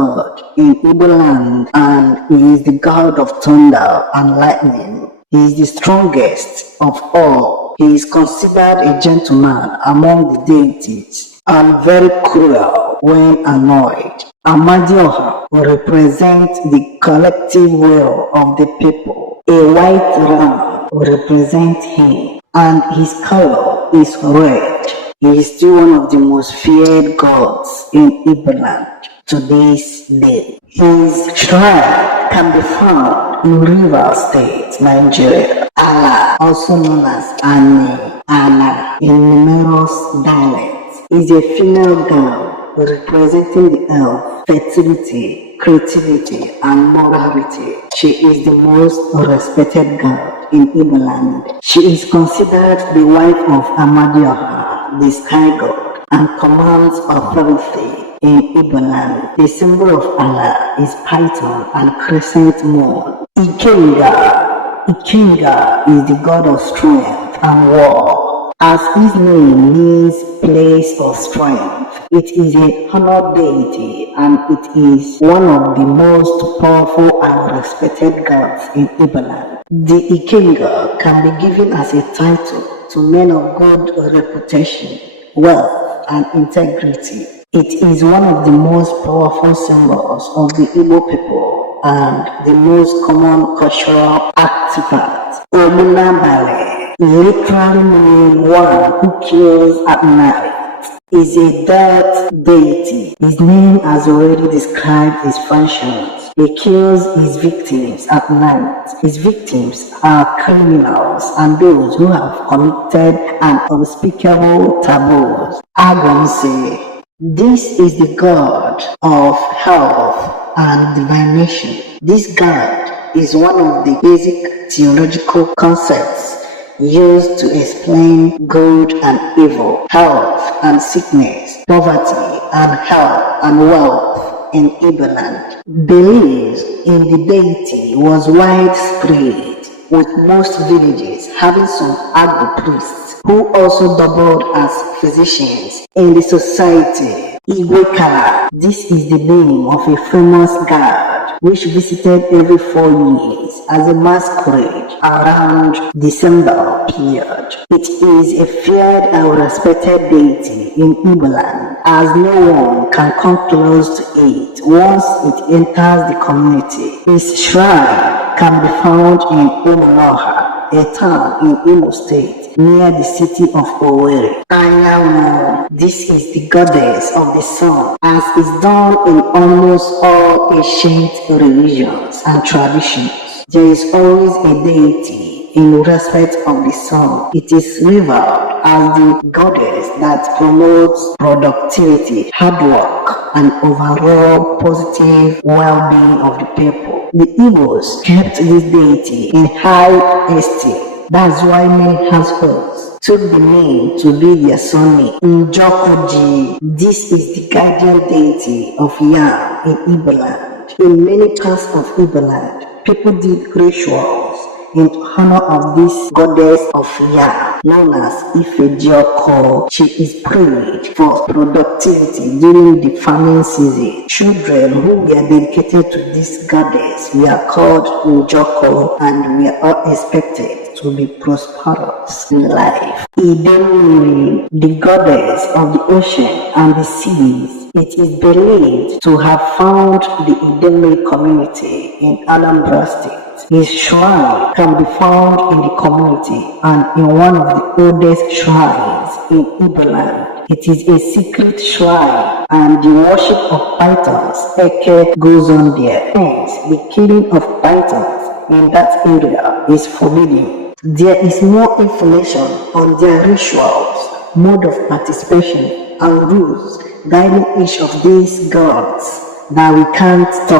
god in Igbo land, and he is the god of thunder and lightning. He is the strongest of all. He is considered a gentleman among the deities and very cruel when annoyed. Amadioha will represent the collective will of the people. A white ram will represent him, and his color is red. He is still one of the most feared gods in Igbo land to this day. His shrine can be found in Rivers State, Nigeria. Allah, also known as Ani, Allah in numerous dialects, is a female girl representing the earth, fertility, creativity, and morality. She is the most respected girl in Igbo land. She is considered the wife of Amadioha, the sky god, and commands authority in Igbo land. The symbol of Allah is python and crescent moon. Ikenga is the god of strength and war. As his name means place of strength, it is a honored deity, and it is one of the most powerful and respected gods in Igbo land. The Ikenga can be given as a title to men of good reputation, wealth, and integrity. It is one of the most powerful symbols of the Igbo people and the most common cultural artifact. Omunabale, literally meaning one who kills at night, is a death deity. His name has already described his functions. He kills his victims at night. His victims are criminals and those who have committed an unspeakable taboos. Agonse. This is the god of health and divination. This god is one of the basic theological concepts used to explain good and evil, health and sickness, poverty and health and wealth in Igbo land. Beliefs in the deity was widespread, with most villages having some Agbo priests who also doubled as physicians in the society. Igwekala, this is the name of a famous god which visited every 4 years as a masquerade around December period. It is a feared and respected deity in Igbo land, as no one can come close to it once it enters the community. His shrine can be found in Umunoha, a town in Imo State, near the city of Owerri. Anyanwu, this is the goddess of the sun, as is done in almost all ancient religions and traditions. There is always a deity in respect of the sun. It is revered as the goddess that promotes productivity, hard work, and overall positive well-being of the people. The Igbos kept this deity in high esteem. That's why many households took the name to be their surname. Njokoji, this is the guardian deity of Yam in Igbo land. In many parts of Igbo land, people did rituals in honor of this goddess of Yam, known as Ifejioko. She is prayed for productivity during the farming season. Children who were dedicated to this goddess were called Njoko and were all expected to be prosperous in life. Idemiri, the goddess of the ocean and the seas, it is believed to have found the Idemiri community in Anambra State. His shrine can be found in the community and in one of the oldest shrines in Igbo land. It is a secret shrine, and the worship of pythons, Eke, goes on there. Hence, the killing of pythons in that area is forbidden. There is more information on their rituals, mode of participation, and rules guiding each of these gods that we can't talk